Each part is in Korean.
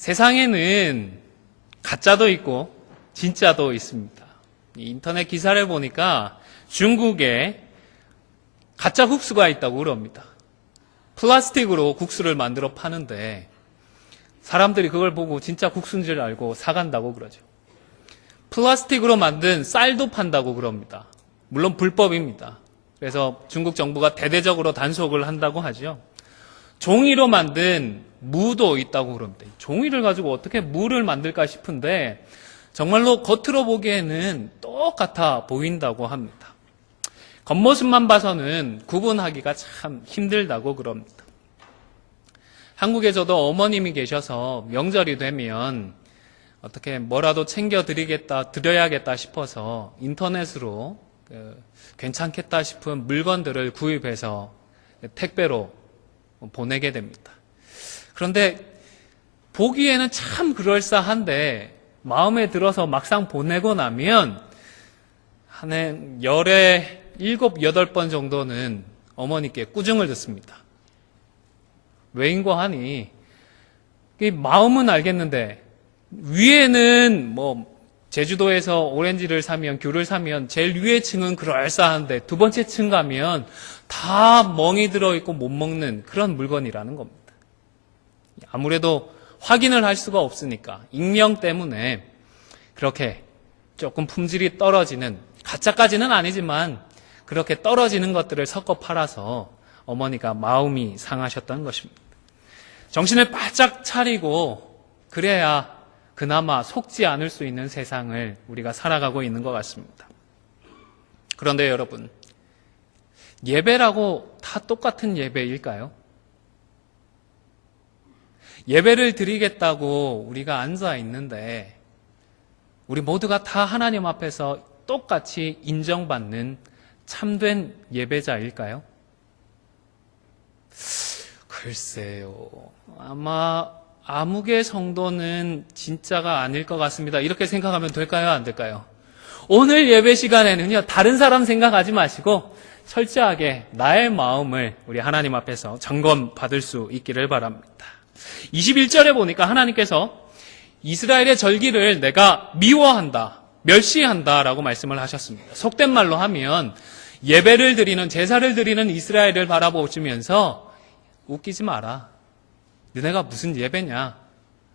세상에는 가짜도 있고 진짜도 있습니다. 인터넷 기사를 보니까 중국에 가짜 국수가 있다고 그럽니다. 플라스틱으로 국수를 만들어 파는데 사람들이 그걸 보고 진짜 국수인 줄 알고 사간다고 그러죠. 플라스틱으로 만든 쌀도 판다고 그럽니다. 물론 불법입니다. 그래서 중국 정부가 대대적으로 단속을 한다고 하죠. 종이로 만든 무도 있다고 그럽니다. 종이를 가지고 어떻게 무를 만들까 싶은데 정말로 겉으로 보기에는 똑같아 보인다고 합니다. 겉모습만 봐서는 구분하기가 참 힘들다고 그럽니다. 한국에 저도 어머님이 계셔서 명절이 되면 어떻게 뭐라도 드려야겠다 싶어서 인터넷으로 괜찮겠다 싶은 물건들을 구입해서 택배로 보내게 됩니다. 그런데 보기에는 참 그럴싸한데 마음에 들어서 막상 보내고 나면 한 열에 7, 8번 정도는 어머니께 꾸중을 듣습니다. 왜인고 하니 마음은 알겠는데 위에는 제주도에서 오렌지를 사면 귤을 사면 제일 위에 층은 그럴싸한데 두 번째 층 가면 다 멍이 들어있고 못 먹는 그런 물건이라는 겁니다. 아무래도 확인을 할 수가 없으니까 익명 때문에 그렇게 조금 품질이 떨어지는, 가짜까지는 아니지만 그렇게 떨어지는 것들을 섞어 팔아서 어머니가 마음이 상하셨던 것입니다. 정신을 바짝 차리고 그래야 그나마 속지 않을 수 있는 세상을 우리가 살아가고 있는 것 같습니다. 그런데 여러분, 예배라고 다 똑같은 예배일까요? 예배를 드리겠다고 우리가 앉아 있는데 우리 모두가 다 하나님 앞에서 똑같이 인정받는 참된 예배자일까요? 글쎄요. 아마 아무개 성도는 진짜가 아닐 것 같습니다. 이렇게 생각하면 될까요? 안 될까요? 오늘 예배 시간에는요, 다른 사람 생각하지 마시고 철저하게 나의 마음을 우리 하나님 앞에서 점검 받을 수 있기를 바랍니다. 21절에 보니까 하나님께서 이스라엘의 절기를 내가 미워한다, 멸시한다 라고 말씀을 하셨습니다. 속된 말로 하면 예배를 드리는, 제사를 드리는 이스라엘을 바라보시면서 웃기지 마라, 너네가 무슨 예배냐,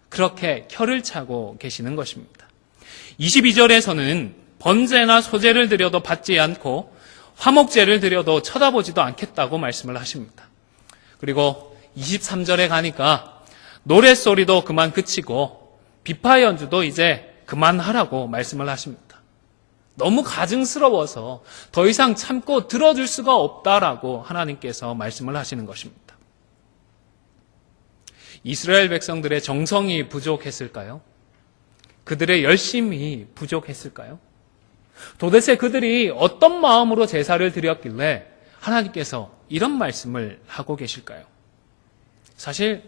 그렇게 혀를 차고 계시는 것입니다. 22절에서는 번제나 소제를 드려도 받지 않고 화목제를 드려도 쳐다보지도 않겠다고 말씀을 하십니다. 그리고 23절에 가니까 노랫소리도 그만 그치고 비파 연주도 이제 그만하라고 말씀을 하십니다. 너무 가증스러워서 더 이상 참고 들어줄 수가 없다라고 하나님께서 말씀을 하시는 것입니다. 이스라엘 백성들의 정성이 부족했을까요? 그들의 열심이 부족했을까요? 도대체 그들이 어떤 마음으로 제사를 드렸길래 하나님께서 이런 말씀을 하고 계실까요? 사실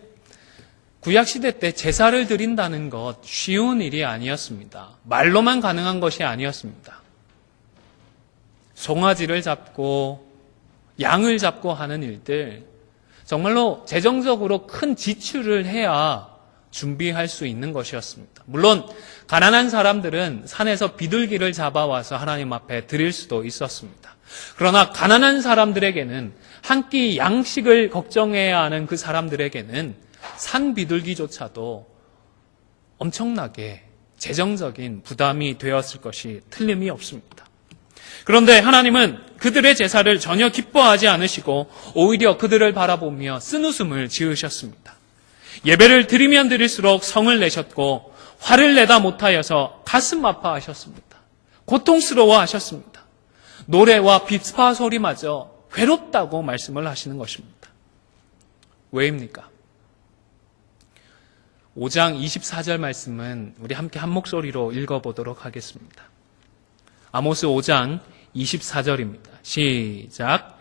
구약시대 때 제사를 드린다는 것 쉬운 일이 아니었습니다. 말로만 가능한 것이 아니었습니다. 송아지를 잡고 양을 잡고 하는 일들, 정말로 재정적으로 큰 지출을 해야 준비할 수 있는 것이었습니다. 물론 가난한 사람들은 산에서 비둘기를 잡아와서 하나님 앞에 드릴 수도 있었습니다. 그러나 가난한 사람들에게는 한 끼 양식을 걱정해야 하는 그 사람들에게는 산 비둘기조차도 엄청나게 재정적인 부담이 되었을 것이 틀림이 없습니다. 그런데 하나님은 그들의 제사를 전혀 기뻐하지 않으시고 오히려 그들을 바라보며 쓴웃음을 지으셨습니다. 예배를 드리면 드릴수록 성을 내셨고 화를 내다 못하여서 가슴 아파하셨습니다. 고통스러워하셨습니다. 노래와 비파 소리마저 괴롭다고 말씀을 하시는 것입니다. 왜입니까? 5장 24절 말씀은 우리 함께 한 목소리로 읽어보도록 하겠습니다. 아모스 5장 24절입니다. 시작.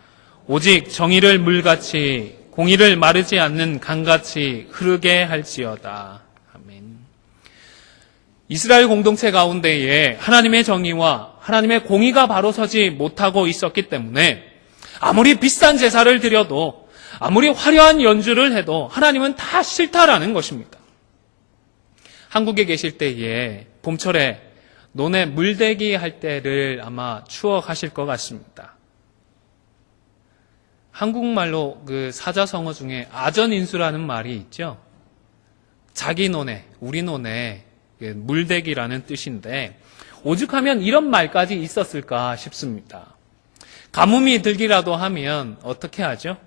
오직 정의를 물같이 공의를 마르지 않는 강같이 흐르게 할지어다. 아멘. 이스라엘 공동체 가운데에 하나님의 정의와 하나님의 공의가 바로 서지 못하고 있었기 때문에 아무리 비싼 제사를 드려도 아무리 화려한 연주를 해도 하나님은 다 싫다라는 것입니다. 한국에 계실 때에 봄철에 논에 물대기 할 때를 아마 추억하실 것 같습니다. 한국말로 그 사자성어 중에 아전인수라는 말이 있죠. 자기 논에, 우리 논에 물대기라는 뜻인데 오죽하면 이런 말까지 있었을까 싶습니다. 가뭄이 들기라도 하면 어떻게 하죠?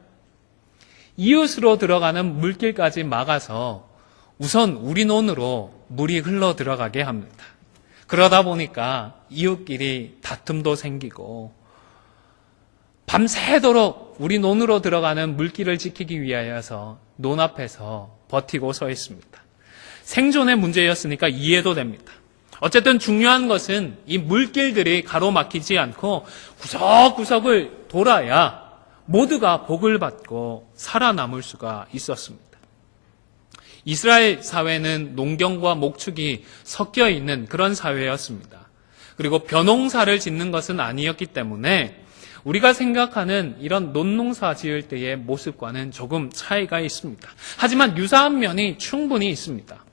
이웃으로 들어가는 물길까지 막아서 우선 우리 논으로 물이 흘러 들어가게 합니다. 그러다 보니까 이웃끼리 다툼도 생기고 밤새도록 우리 논으로 들어가는 물길을 지키기 위하여서 논 앞에서 버티고 서 있습니다. 생존의 문제였으니까 이해도 됩니다. 어쨌든 중요한 것은 이 물길들이 가로막히지 않고 구석구석을 돌아야 모두가 복을 받고 살아남을 수가 있었습니다. 이스라엘 사회는 농경과 목축이 섞여 있는 그런 사회였습니다. 그리고 벼농사를 짓는 것은 아니었기 때문에 우리가 생각하는 이런 논농사 지을 때의 모습과는 조금 차이가 있습니다. 하지만 유사한 면이 충분히 있습니다.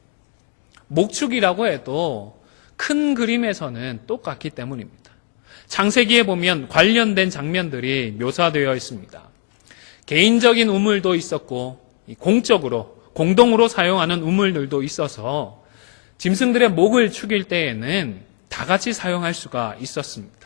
목축이라고 해도 큰 그림에서는 똑같기 때문입니다. 창세기에 보면 관련된 장면들이 묘사되어 있습니다. 개인적인 우물도 있었고 공동으로 사용하는 우물들도 있어서 짐승들의 목을 축일 때에는 다 같이 사용할 수가 있었습니다.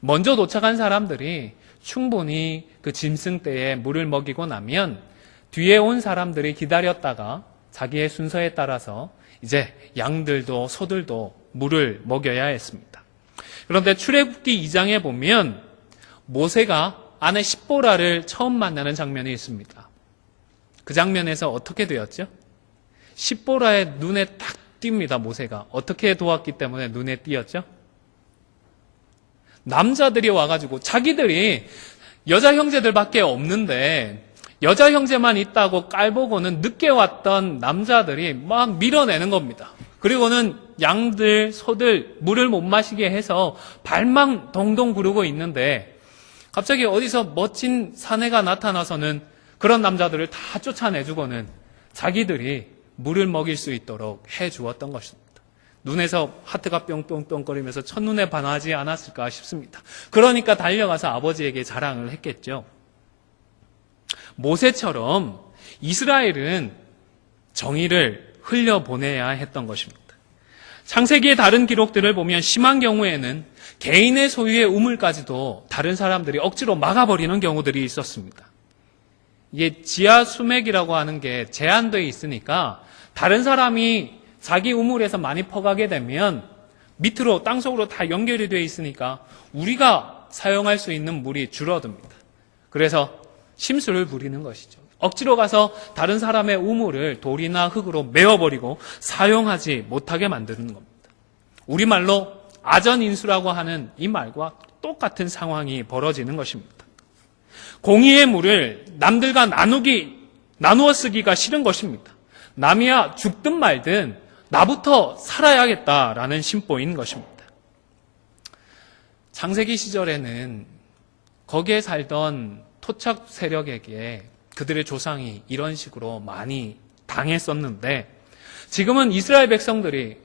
먼저 도착한 사람들이 충분히 그 짐승떼에 물을 먹이고 나면 뒤에 온 사람들이 기다렸다가 자기의 순서에 따라서 이제 양들도 소들도 물을 먹여야 했습니다. 그런데 출애굽기 2장에 보면 모세가 아내 십보라를 처음 만나는 장면이 있습니다. 그 장면에서 어떻게 되었죠? 십보라의 눈에 딱 띕니다. 모세가 어떻게 도왔기 때문에 눈에 띄었죠? 남자들이 와가지고 자기들이 여자 형제들밖에 없는데 여자 형제만 있다고 깔보고는 늦게 왔던 남자들이 막 밀어내는 겁니다. 그리고는 양들, 소들 물을 못 마시게 해서 발망 동동 구르고 있는데 갑자기 어디서 멋진 사내가 나타나서는 그런 남자들을 다 쫓아내주고는 자기들이 물을 먹일 수 있도록 해주었던 것입니다. 눈에서 하트가 뿅뿅뿅거리면서 첫눈에 반하지 않았을까 싶습니다. 그러니까 달려가서 아버지에게 자랑을 했겠죠. 모세처럼 이스라엘은 정의를 흘려보내야 했던 것입니다. 창세기의 다른 기록들을 보면 심한 경우에는 개인의 소유의 우물까지도 다른 사람들이 억지로 막아버리는 경우들이 있었습니다. 이게 지하 수맥이라고 하는 게 제한되어 있으니까 다른 사람이 자기 우물에서 많이 퍼가게 되면 밑으로 땅속으로 다 연결이 되어 있으니까 우리가 사용할 수 있는 물이 줄어듭니다. 그래서 심술을 부리는 것이죠. 억지로 가서 다른 사람의 우물을 돌이나 흙으로 메워버리고 사용하지 못하게 만드는 겁니다. 우리말로 아전인수라고 하는 이 말과 똑같은 상황이 벌어지는 것입니다. 공의의 물을 남들과 나누어 쓰기가 싫은 것입니다. 남이야 죽든 말든 나부터 살아야겠다라는 심보인 것입니다. 창세기 시절에는 거기에 살던 토착 세력에게 그들의 조상이 이런 식으로 많이 당했었는데 지금은 이스라엘 백성들이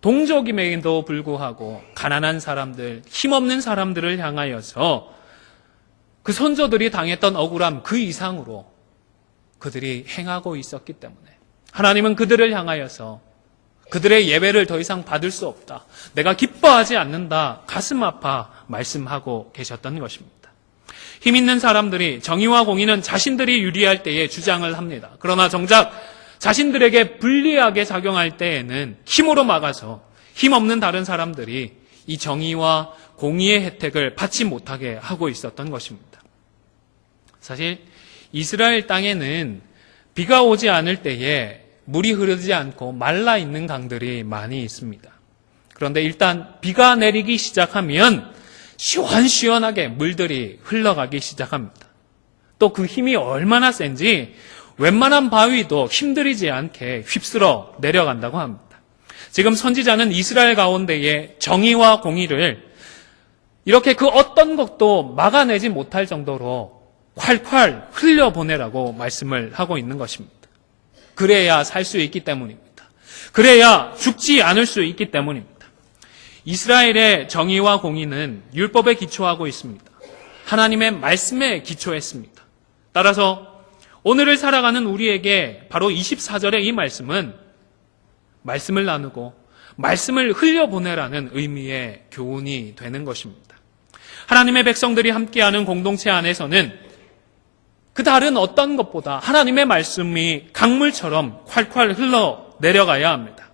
동족임에도 불구하고 가난한 사람들, 힘없는 사람들을 향하여서 그 선조들이 당했던 억울함 그 이상으로 그들이 행하고 있었기 때문에 하나님은 그들을 향하여서 그들의 예배를 더 이상 받을 수 없다. 내가 기뻐하지 않는다. 가슴 아파 말씀하고 계셨던 것입니다. 힘 있는 사람들이 정의와 공의는 자신들이 유리할 때에 주장을 합니다. 그러나 정작 자신들에게 불리하게 작용할 때에는 힘으로 막아서 힘없는 다른 사람들이 이 정의와 공의의 혜택을 받지 못하게 하고 있었던 것입니다. 사실 이스라엘 땅에는 비가 오지 않을 때에 물이 흐르지 않고 말라 있는 강들이 많이 있습니다. 그런데 일단 비가 내리기 시작하면 시원시원하게 물들이 흘러가기 시작합니다. 또 그 힘이 얼마나 센지 웬만한 바위도 힘들이지 않게 휩쓸어 내려간다고 합니다. 지금 선지자는 이스라엘 가운데에 정의와 공의를 이렇게 그 어떤 것도 막아내지 못할 정도로 콸콸 흘려보내라고 말씀을 하고 있는 것입니다. 그래야 살 수 있기 때문입니다. 그래야 죽지 않을 수 있기 때문입니다. 이스라엘의 정의와 공의는 율법에 기초하고 있습니다. 하나님의 말씀에 기초했습니다. 따라서 오늘을 살아가는 우리에게 바로 24절의 이 말씀은 말씀을 나누고 말씀을 흘려보내라는 의미의 교훈이 되는 것입니다. 하나님의 백성들이 함께하는 공동체 안에서는 그 다른 어떤 것보다 하나님의 말씀이 강물처럼 콸콸 흘러내려가야 합니다.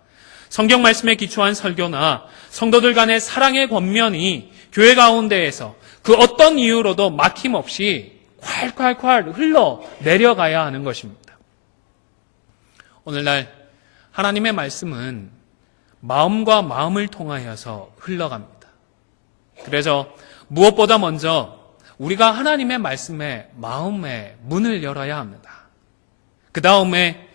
성경 말씀에 기초한 설교나 성도들 간의 사랑의 권면이 교회 가운데에서 그 어떤 이유로도 막힘없이 콸콸콸 흘러내려가야 하는 것입니다. 오늘날 하나님의 말씀은 마음과 마음을 통하여서 흘러갑니다. 그래서 무엇보다 먼저 우리가 하나님의 말씀에 마음의 문을 열어야 합니다. 그 다음에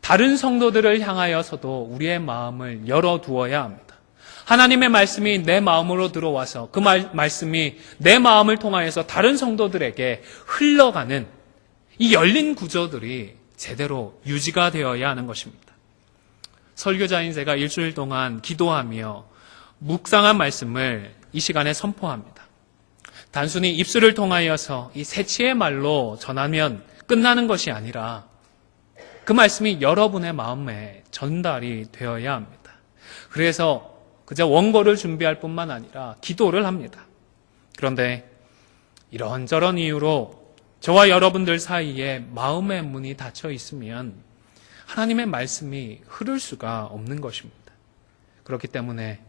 다른 성도들을 향하여서도 우리의 마음을 열어두어야 합니다. 하나님의 말씀이 내 마음으로 들어와서 그 말씀이 내 마음을 통하여서 다른 성도들에게 흘러가는 이 열린 구조들이 제대로 유지가 되어야 하는 것입니다. 설교자인 제가 일주일 동안 기도하며 묵상한 말씀을 이 시간에 선포합니다. 단순히 입술을 통하여서 이 새치의 말로 전하면 끝나는 것이 아니라 그 말씀이 여러분의 마음에 전달이 되어야 합니다. 그래서 그저 원고를 준비할 뿐만 아니라 기도를 합니다. 그런데 이런저런 이유로 저와 여러분들 사이에 마음의 문이 닫혀 있으면 하나님의 말씀이 흐를 수가 없는 것입니다. 그렇기 때문에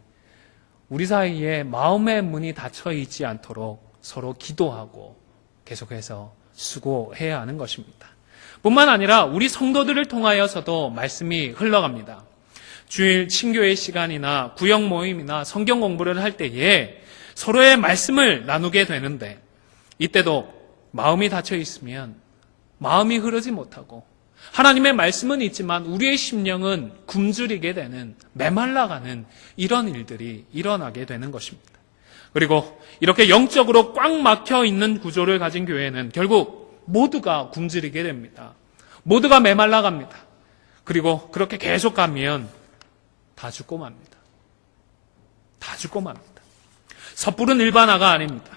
우리 사이에 마음의 문이 닫혀 있지 않도록 서로 기도하고 계속해서 수고해야 하는 것입니다. 뿐만 아니라 우리 성도들을 통하여서도 말씀이 흘러갑니다. 주일 친교의 시간이나 구역 모임이나 성경 공부를 할 때에 서로의 말씀을 나누게 되는데 이때도 마음이 닫혀 있으면 마음이 흐르지 못하고 하나님의 말씀은 있지만 우리의 심령은 굶주리게 되는, 메말라가는 이런 일들이 일어나게 되는 것입니다. 그리고 이렇게 영적으로 꽉 막혀 있는 구조를 가진 교회는 결국 모두가 굶주리게 됩니다. 모두가 메말라갑니다. 그리고 그렇게 계속 가면 다 죽고 맙니다. 다 죽고 맙니다. 섣부른 일반화가 아닙니다.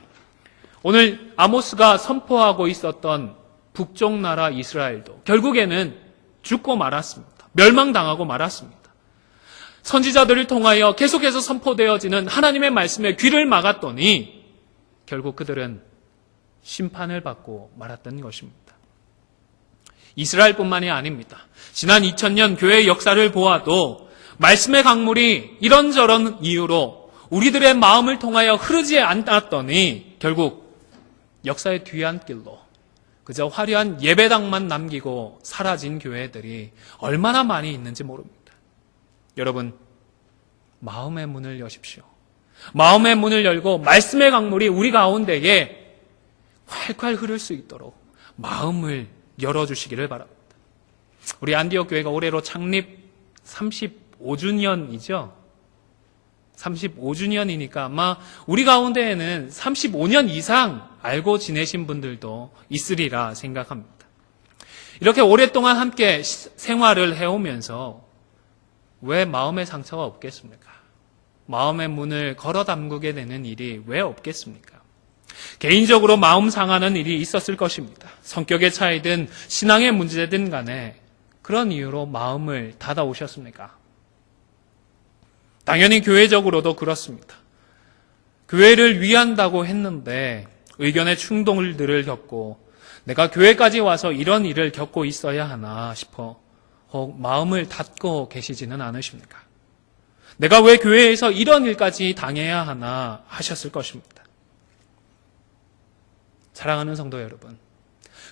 오늘 아모스가 선포하고 있었던 북쪽 나라 이스라엘도 결국에는 죽고 말았습니다. 멸망당하고 말았습니다. 선지자들을 통하여 계속해서 선포되어지는 하나님의 말씀에 귀를 막았더니 결국 그들은 심판을 받고 말았던 것입니다. 이스라엘뿐만이 아닙니다. 지난 2000년 교회의 역사를 보아도 말씀의 강물이 이런저런 이유로 우리들의 마음을 통하여 흐르지 않았더니 결국 역사의 뒤안길로 그저 화려한 예배당만 남기고 사라진 교회들이 얼마나 많이 있는지 모릅니다. 여러분, 마음의 문을 여십시오. 마음의 문을 열고 말씀의 강물이 우리 가운데에 콸콸 흐를 수 있도록 마음을 열어주시기를 바랍니다. 우리 안디옥 교회가 올해로 창립 35주년이죠. 35주년이니까 아마 우리 가운데에는 35년 이상 알고 지내신 분들도 있으리라 생각합니다. 이렇게 오랫동안 함께 생활을 해오면서 왜 마음의 상처가 없겠습니까? 마음의 문을 걸어 담그게 되는 일이 왜 없겠습니까? 개인적으로 마음 상하는 일이 있었을 것입니다. 성격의 차이든 신앙의 문제든 간에 그런 이유로 마음을 닫아오셨습니까? 당연히 교회적으로도 그렇습니다. 교회를 위한다고 했는데 의견의 충돌들을 겪고 내가 교회까지 와서 이런 일을 겪고 있어야 하나 싶어 마음을 닫고 계시지는 않으십니까? 내가 왜 교회에서 이런 일까지 당해야 하나 하셨을 것입니다. 사랑하는 성도 여러분,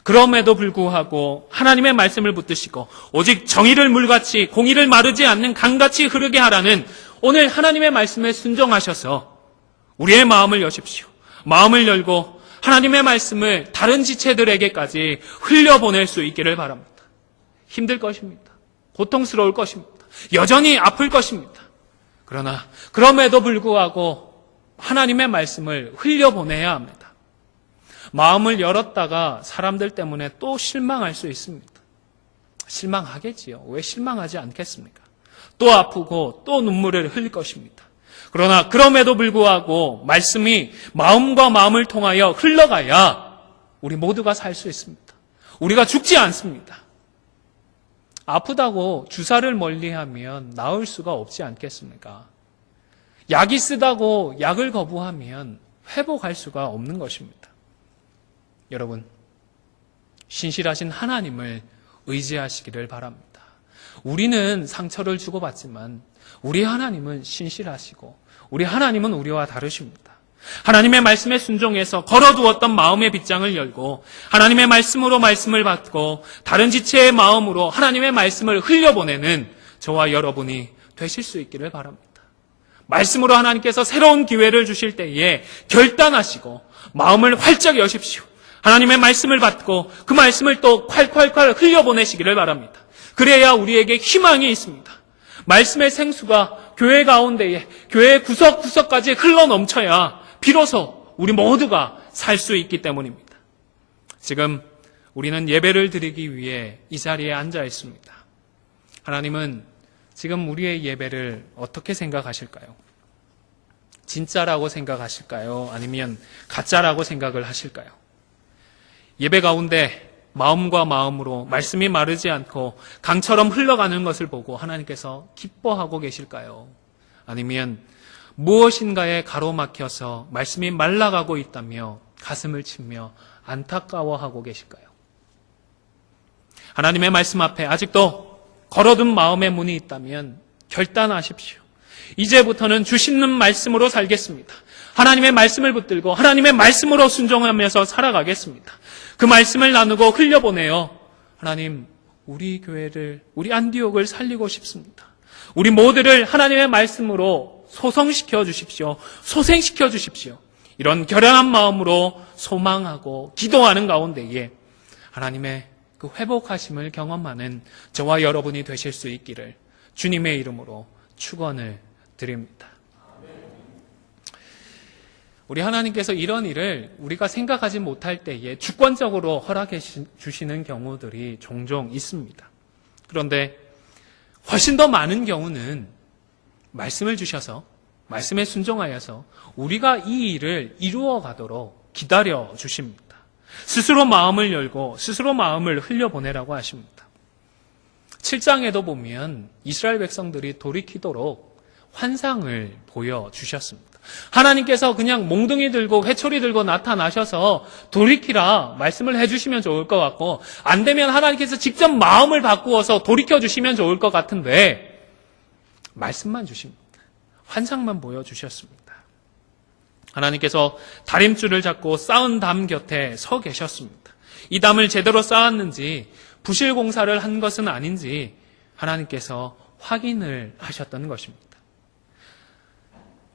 그럼에도 불구하고 하나님의 말씀을 붙드시고 오직 정의를 물같이 공의를 마르지 않는 강같이 흐르게 하라는 오늘 하나님의 말씀에 순종하셔서 우리의 마음을 여십시오. 마음을 열고 하나님의 말씀을 다른 지체들에게까지 흘려보낼 수 있기를 바랍니다. 힘들 것입니다. 고통스러울 것입니다. 여전히 아플 것입니다. 그러나 그럼에도 불구하고 하나님의 말씀을 흘려보내야 합니다. 마음을 열었다가 사람들 때문에 또 실망할 수 있습니다. 실망하겠지요. 왜 실망하지 않겠습니까? 또 아프고 또 눈물을 흘릴 것입니다. 그러나 그럼에도 불구하고 말씀이 마음과 마음을 통하여 흘러가야 우리 모두가 살 수 있습니다. 우리가 죽지 않습니다. 아프다고 주사를 멀리하면 나을 수가 없지 않겠습니까? 약이 쓰다고 약을 거부하면 회복할 수가 없는 것입니다. 여러분, 신실하신 하나님을 의지하시기를 바랍니다. 우리는 상처를 주고받지만 우리 하나님은 신실하시고 우리 하나님은 우리와 다르십니다. 하나님의 말씀에 순종해서 걸어두었던 마음의 빗장을 열고 하나님의 말씀으로 말씀을 받고 다른 지체의 마음으로 하나님의 말씀을 흘려보내는 저와 여러분이 되실 수 있기를 바랍니다. 말씀으로 하나님께서 새로운 기회를 주실 때에 결단하시고 마음을 활짝 여십시오. 하나님의 말씀을 받고 그 말씀을 또 콸콸콸 흘려보내시기를 바랍니다. 그래야 우리에게 희망이 있습니다. 말씀의 생수가 교회 가운데에 교회 구석구석까지 흘러넘쳐야 비로소 우리 모두가 살 수 있기 때문입니다. 지금 우리는 예배를 드리기 위해 이 자리에 앉아 있습니다. 하나님은 지금 우리의 예배를 어떻게 생각하실까요? 진짜라고 생각하실까요? 아니면 가짜라고 생각을 하실까요? 예배 가운데 마음과 마음으로 말씀이 마르지 않고 강처럼 흘러가는 것을 보고 하나님께서 기뻐하고 계실까요? 아니면 무엇인가에 가로막혀서 말씀이 말라가고 있다며 가슴을 치며 안타까워하고 계실까요? 하나님의 말씀 앞에 아직도 걸어둔 마음의 문이 있다면 결단하십시오. 이제부터는 주시는 말씀으로 살겠습니다. 하나님의 말씀을 붙들고 하나님의 말씀으로 순종하면서 살아가겠습니다. 그 말씀을 나누고 흘려보내요. 하나님, 우리 교회를, 우리 안디옥을 살리고 싶습니다. 우리 모두를 하나님의 말씀으로 소성시켜 주십시오. 소생시켜 주십시오. 이런 결연한 마음으로 소망하고 기도하는 가운데에 하나님의 그 회복하심을 경험하는 저와 여러분이 되실 수 있기를 주님의 이름으로 축원을 드립니다. 우리 하나님께서 이런 일을 우리가 생각하지 못할 때에 주권적으로 허락해 주시는 경우들이 종종 있습니다. 그런데 훨씬 더 많은 경우는 말씀을 주셔서 말씀에 순종하여서 우리가 이 일을 이루어 가도록 기다려 주십니다. 스스로 마음을 열고 스스로 마음을 흘려보내라고 하십니다. 7장에도 보면 이스라엘 백성들이 돌이키도록 환상을 보여주셨습니다. 하나님께서 그냥 몽둥이 들고 회초리 들고 나타나셔서 돌이키라 말씀을 해주시면 좋을 것 같고, 안 되면 하나님께서 직접 마음을 바꾸어서 돌이켜주시면 좋을 것 같은데 말씀만 주십니다. 환상만 보여주셨습니다. 하나님께서 다림줄을 잡고 쌓은 담 곁에 서 계셨습니다. 이 담을 제대로 쌓았는지 부실 공사를 한 것은 아닌지 하나님께서 확인을 하셨던 것입니다.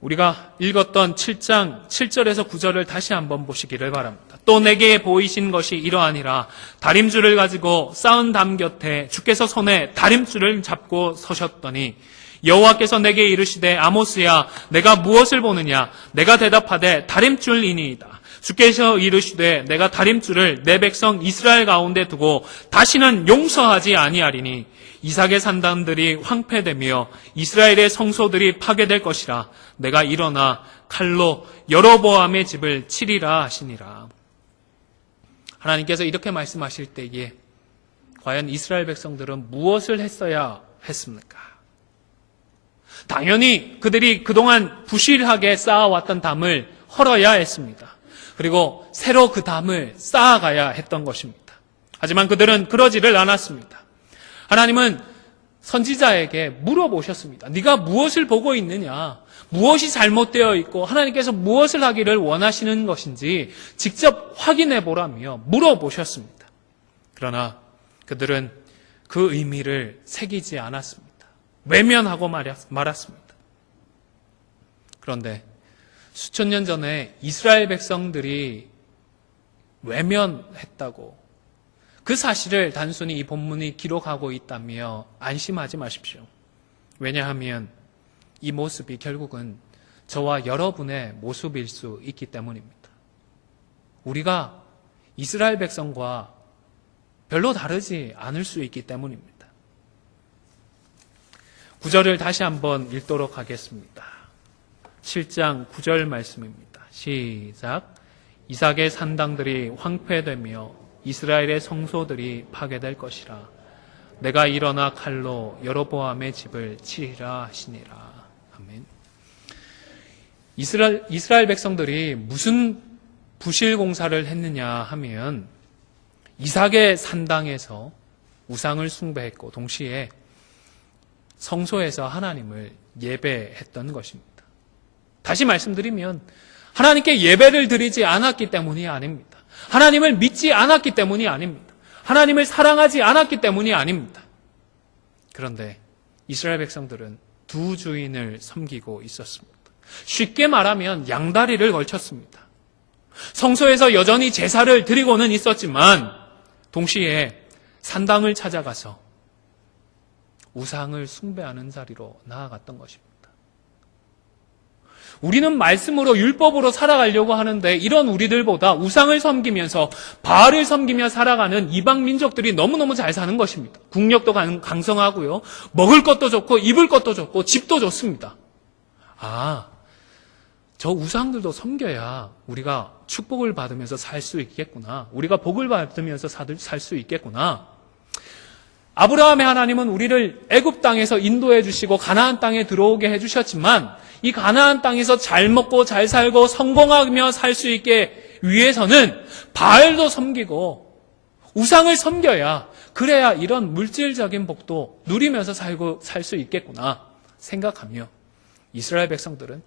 우리가 읽었던 7장 7절에서 9절을 다시 한번 보시기를 바랍니다. 또 내게 보이신 것이 이러하니라. 다림줄을 가지고 쌓은 담 곁에 주께서 손에 다림줄을 잡고 서셨더니 여호와께서 내게 이르시되 아모스야 내가 무엇을 보느냐. 내가 대답하되 다림줄이니이다. 주께서 이르시되 내가 다림줄을 내 백성 이스라엘 가운데 두고 다시는 용서하지 아니하리니 이삭의 산당들이 황폐되며 이스라엘의 성소들이 파괴될 것이라. 내가 일어나 칼로 여로보암의 집을 치리라 하시니라. 하나님께서 이렇게 말씀하실 때에 과연 이스라엘 백성들은 무엇을 했어야 했습니까? 당연히 그들이 그동안 부실하게 쌓아왔던 담을 헐어야 했습니다. 그리고 새로 그 담을 쌓아가야 했던 것입니다. 하지만 그들은 그러지를 않았습니다. 하나님은 선지자에게 물어보셨습니다. 네가 무엇을 보고 있느냐? 무엇이 잘못되어 있고 하나님께서 무엇을 하기를 원하시는 것인지 직접 확인해 보라며 물어보셨습니다. 그러나 그들은 그 의미를 새기지 않았습니다. 외면하고 말았습니다. 그런데 수천 년 전에 이스라엘 백성들이 외면했다고 그 사실을 단순히 이 본문이 기록하고 있다며 안심하지 마십시오. 왜냐하면 이 모습이 결국은 저와 여러분의 모습일 수 있기 때문입니다. 우리가 이스라엘 백성과 별로 다르지 않을 수 있기 때문입니다. 9절을 다시 한번 읽도록 하겠습니다. 7장 9절 말씀입니다. 시작. 이삭의 산당들이 황폐되며 이스라엘의 성소들이 파괴될 것이라. 내가 일어나 칼로 여로보암의 집을 치리라 하시니라. 아멘. 이스라엘 백성들이 무슨 부실 공사를 했느냐 하면 이삭의 산당에서 우상을 숭배했고 동시에 성소에서 하나님을 예배했던 것입니다. 다시 말씀드리면 하나님께 예배를 드리지 않았기 때문이 아닙니다. 하나님을 믿지 않았기 때문이 아닙니다. 하나님을 사랑하지 않았기 때문이 아닙니다. 그런데 이스라엘 백성들은 두 주인을 섬기고 있었습니다. 쉽게 말하면 양다리를 걸쳤습니다. 성소에서 여전히 제사를 드리고는 있었지만 동시에 산당을 찾아가서 우상을 숭배하는 자리로 나아갔던 것입니다. 우리는 말씀으로 율법으로 살아가려고 하는데 이런 우리들보다 우상을 섬기면서 바알을 섬기며 살아가는 이방 민족들이 너무너무 잘 사는 것입니다. 국력도 강성하고요. 먹을 것도 좋고 입을 것도 좋고 집도 좋습니다. 저 우상들도 섬겨야 우리가 축복을 받으면서 살 수 있겠구나. 우리가 복을 받으면서 살 수 있겠구나. 아브라함의 하나님은 우리를 애굽 땅에서 인도해 주시고 가나안 땅에 들어오게 해 주셨지만 이 가나안 땅에서 잘 먹고 잘 살고 성공하며 살 수 있게 위해서는 바알도 섬기고 우상을 섬겨야 그래야 이런 물질적인 복도 누리면서 살 수 있겠구나 생각하며 이스라엘 백성들은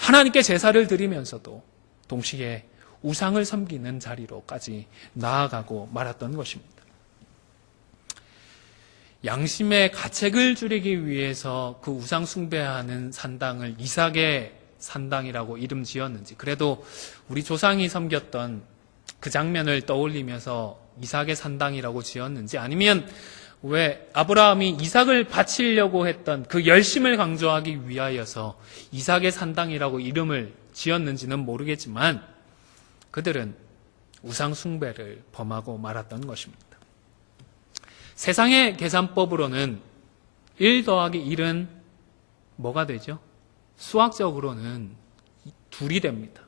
하나님께 제사를 드리면서도 동시에 우상을 섬기는 자리로까지 나아가고 말았던 것입니다. 양심의 가책을 줄이기 위해서 그 우상 숭배하는 산당을 이삭의 산당이라고 이름 지었는지, 그래도 우리 조상이 섬겼던 그 장면을 떠올리면서 이삭의 산당이라고 지었는지, 아니면 왜 아브라함이 이삭을 바치려고 했던 그 열심을 강조하기 위하여서 이삭의 산당이라고 이름을 지었는지는 모르겠지만 그들은 우상 숭배를 범하고 말았던 것입니다. 세상의 계산법으로는 1 더하기 1은 뭐가 되죠? 수학적으로는 2이 됩니다.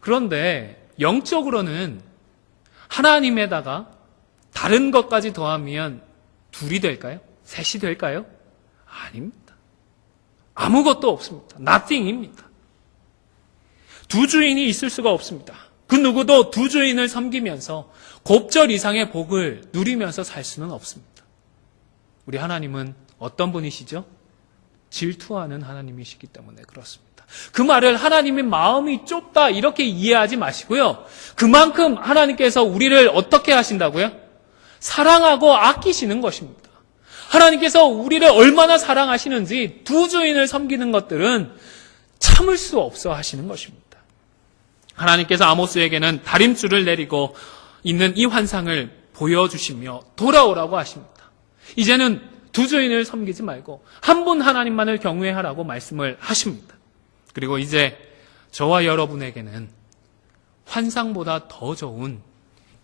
그런데 영적으로는 하나님에다가 다른 것까지 더하면 2이 될까요? 3이 될까요? 아닙니다. 아무것도 없습니다. nothing입니다. 두 주인이 있을 수가 없습니다. 그 누구도 두 주인을 섬기면서 곱절 이상의 복을 누리면서 살 수는 없습니다. 우리 하나님은 어떤 분이시죠? 질투하는 하나님이시기 때문에 그렇습니다. 그 말을 하나님의 마음이 좁다 이렇게 이해하지 마시고요. 그만큼 하나님께서 우리를 어떻게 하신다고요? 사랑하고 아끼시는 것입니다. 하나님께서 우리를 얼마나 사랑하시는지 두 주인을 섬기는 것들은 참을 수 없어 하시는 것입니다. 하나님께서 아모스에게는 다림줄을 내리고 있는 이 환상을 보여주시며 돌아오라고 하십니다. 이제는 두 주인을 섬기지 말고 한 분 하나님만을 경외하라고 말씀을 하십니다. 그리고 이제 저와 여러분에게는 환상보다 더 좋은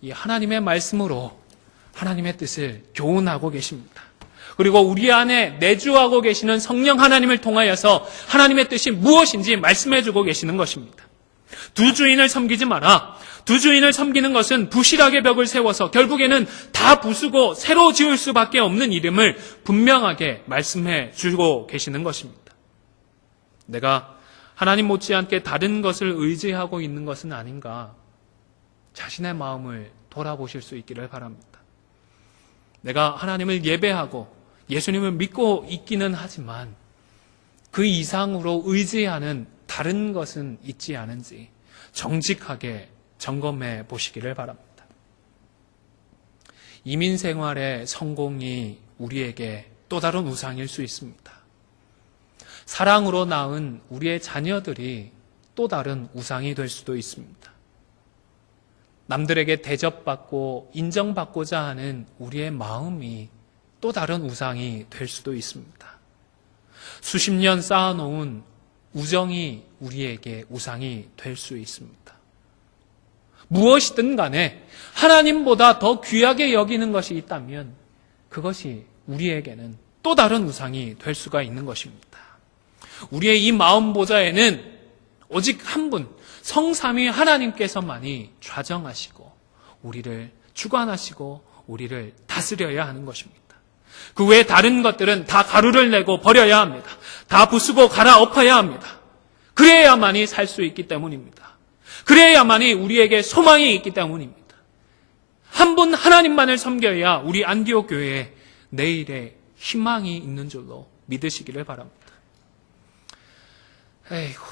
이 하나님의 말씀으로 하나님의 뜻을 교훈하고 계십니다. 그리고 우리 안에 내주하고 계시는 성령 하나님을 통하여서 하나님의 뜻이 무엇인지 말씀해주고 계시는 것입니다. 두 주인을 섬기지 마라. 두 주인을 섬기는 것은 부실하게 벽을 세워서 결국에는 다 부수고 새로 지을 수밖에 없는 이름을 분명하게 말씀해 주고 계시는 것입니다. 내가 하나님 못지않게 다른 것을 의지하고 있는 것은 아닌가, 자신의 마음을 돌아보실 수 있기를 바랍니다. 내가 하나님을 예배하고 예수님을 믿고 있기는 하지만 그 이상으로 의지하는 다른 것은 있지 않은지 정직하게 점검해 보시기를 바랍니다. 이민 생활의 성공이 우리에게 또 다른 우상일 수 있습니다. 사랑으로 낳은 우리의 자녀들이 또 다른 우상이 될 수도 있습니다. 남들에게 대접받고 인정받고자 하는 우리의 마음이 또 다른 우상이 될 수도 있습니다. 수십 년 쌓아놓은 우정이 우리에게 우상이 될 수 있습니다. 무엇이든 간에 하나님보다 더 귀하게 여기는 것이 있다면 그것이 우리에게는 또 다른 우상이 될 수가 있는 것입니다. 우리의 이 마음 보좌에는 오직 한 분, 성삼위 하나님께서만이 좌정하시고 우리를 주관하시고 우리를 다스려야 하는 것입니다. 그 외에 다른 것들은 다 가루를 내고 버려야 합니다. 다 부수고 갈아엎어야 합니다. 그래야만이 살 수 있기 때문입니다. 그래야만이 우리에게 소망이 있기 때문입니다. 한 분 하나님만을 섬겨야 우리 안디옥 교회에 내일의 희망이 있는 줄로 믿으시기를 바랍니다. 에이구,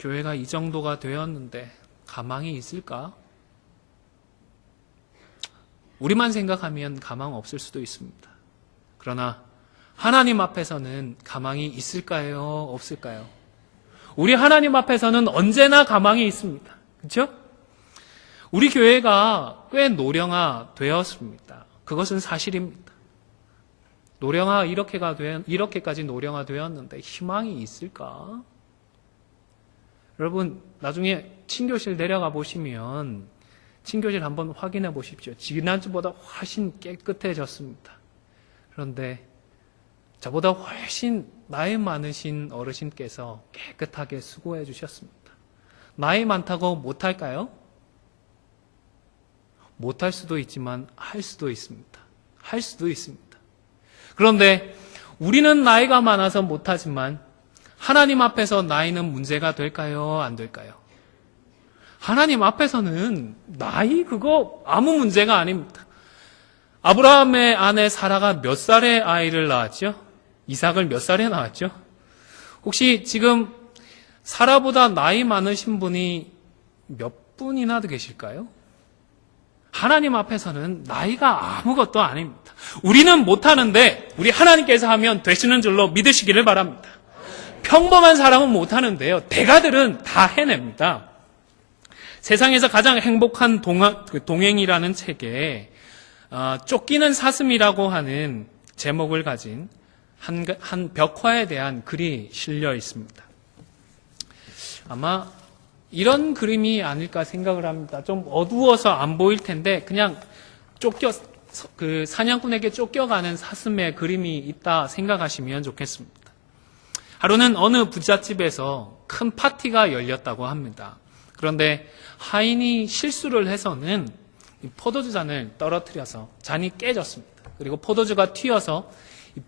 교회가 이 정도가 되었는데 가망이 있을까? 우리만 생각하면 가망 없을 수도 있습니다. 그러나 하나님 앞에서는 가망이 있을까요? 없을까요? 우리 하나님 앞에서는 언제나 가망이 있습니다. 그렇죠? 우리 교회가 꽤 노령화 되었습니다. 그것은 사실입니다. 이렇게까지 노령화 되었는데 희망이 있을까? 여러분, 나중에 친교실 내려가 보시면 친교실 한번 확인해 보십시오. 지난주보다 훨씬 깨끗해졌습니다. 그런데 저보다 훨씬 나이 많으신 어르신께서 깨끗하게 수고해 주셨습니다. 나이 많다고 못할까요? 못할 수도 있지만 할 수도 있습니다. 할 수도 있습니다. 그런데 우리는 나이가 많아서 못하지만 하나님 앞에서 나이는 문제가 될까요? 안 될까요? 하나님 앞에서는 나이 그거 아무 문제가 아닙니다. 아브라함의 아내 사라가 몇 살에 아이를 낳았죠? 이삭을 몇 살에 낳았죠? 혹시 지금 사라보다 나이 많으신 분이 몇 분이나 계실까요? 하나님 앞에서는 나이가 아무것도 아닙니다. 우리는 못하는데 우리 하나님께서 하면 되시는 줄로 믿으시기를 바랍니다. 평범한 사람은 못하는데요, 대가들은 다 해냅니다. 세상에서 가장 행복한 동행이라는 책에 쫓기는 사슴이라고 하는 제목을 가진 한 벽화에 대한 글이 실려 있습니다. 아마 이런 그림이 아닐까 생각을 합니다. 좀 어두워서 안 보일 텐데 그냥 그 사냥꾼에게 쫓겨가는 사슴의 그림이 있다 생각하시면 좋겠습니다. 하루는 어느 부잣집에서 큰 파티가 열렸다고 합니다. 그런데 하인이 실수를 해서는 포도주 잔을 떨어뜨려서 잔이 깨졌습니다. 그리고 포도주가 튀어서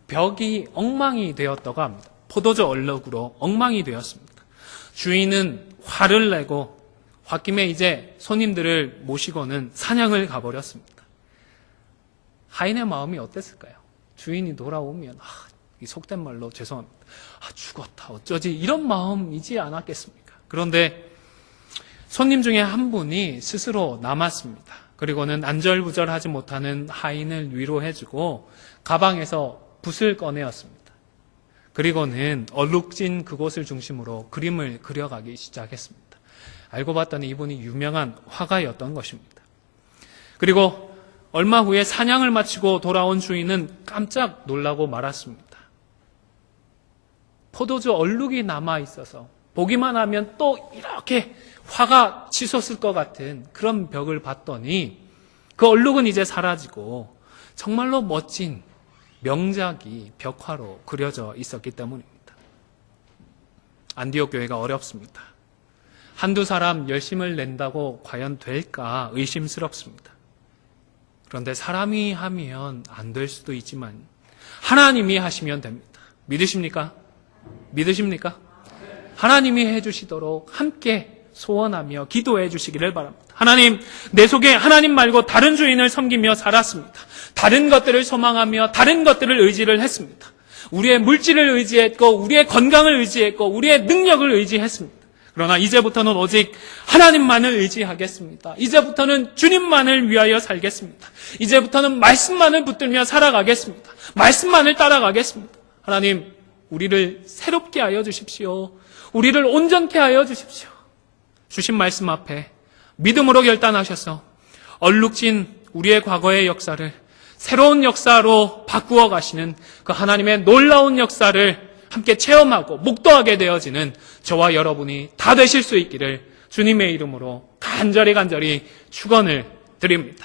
벽이 엉망이 되었다고 합니다. 포도주 얼룩으로 엉망이 되었습니다. 주인은 화를 내고 홧김에 이제 손님들을 모시고는 사냥을 가버렸습니다. 하인의 마음이 어땠을까요? 주인이 돌아오면 이 속된 말로 죄송합니다. 죽었다 어쩌지 이런 마음이지 않았겠습니까? 그런데 손님 중에 한 분이 스스로 남았습니다. 그리고는 안절부절하지 못하는 하인을 위로해주고 가방에서 붓을 꺼내었습니다. 그리고는 얼룩진 그곳을 중심으로 그림을 그려가기 시작했습니다. 알고 봤더니 이분이 유명한 화가였던 것입니다. 그리고 얼마 후에 사냥을 마치고 돌아온 주인은 깜짝 놀라고 말았습니다. 포도주 얼룩이 남아있어서 보기만 하면 또 이렇게 화가 치솟을 것 같은 그런 벽을 봤더니 그 얼룩은 이제 사라지고 정말로 멋진 명작이 벽화로 그려져 있었기 때문입니다. 안디옥 교회가 어렵습니다. 한두 사람 열심을 낸다고 과연 될까 의심스럽습니다. 그런데 사람이 하면 안 될 수도 있지만 하나님이 하시면 됩니다. 믿으십니까? 믿으십니까? 하나님이 해주시도록 함께 소원하며 기도해 주시기를 바랍니다. 하나님, 내 속에 하나님 말고 다른 주인을 섬기며 살았습니다. 다른 것들을 소망하며 다른 것들을 의지를 했습니다. 우리의 물질을 의지했고 우리의 건강을 의지했고 우리의 능력을 의지했습니다. 그러나 이제부터는 오직 하나님만을 의지하겠습니다. 이제부터는 주님만을 위하여 살겠습니다. 이제부터는 말씀만을 붙들며 살아가겠습니다. 말씀만을 따라가겠습니다. 하나님, 우리를 새롭게 하여 주십시오. 우리를 온전케 하여 주십시오. 주신 말씀 앞에 믿음으로 결단하셔서 얼룩진 우리의 과거의 역사를 새로운 역사로 바꾸어 가시는 그 하나님의 놀라운 역사를 함께 체험하고 목도하게 되어지는 저와 여러분이 다 되실 수 있기를 주님의 이름으로 간절히 축원을 드립니다.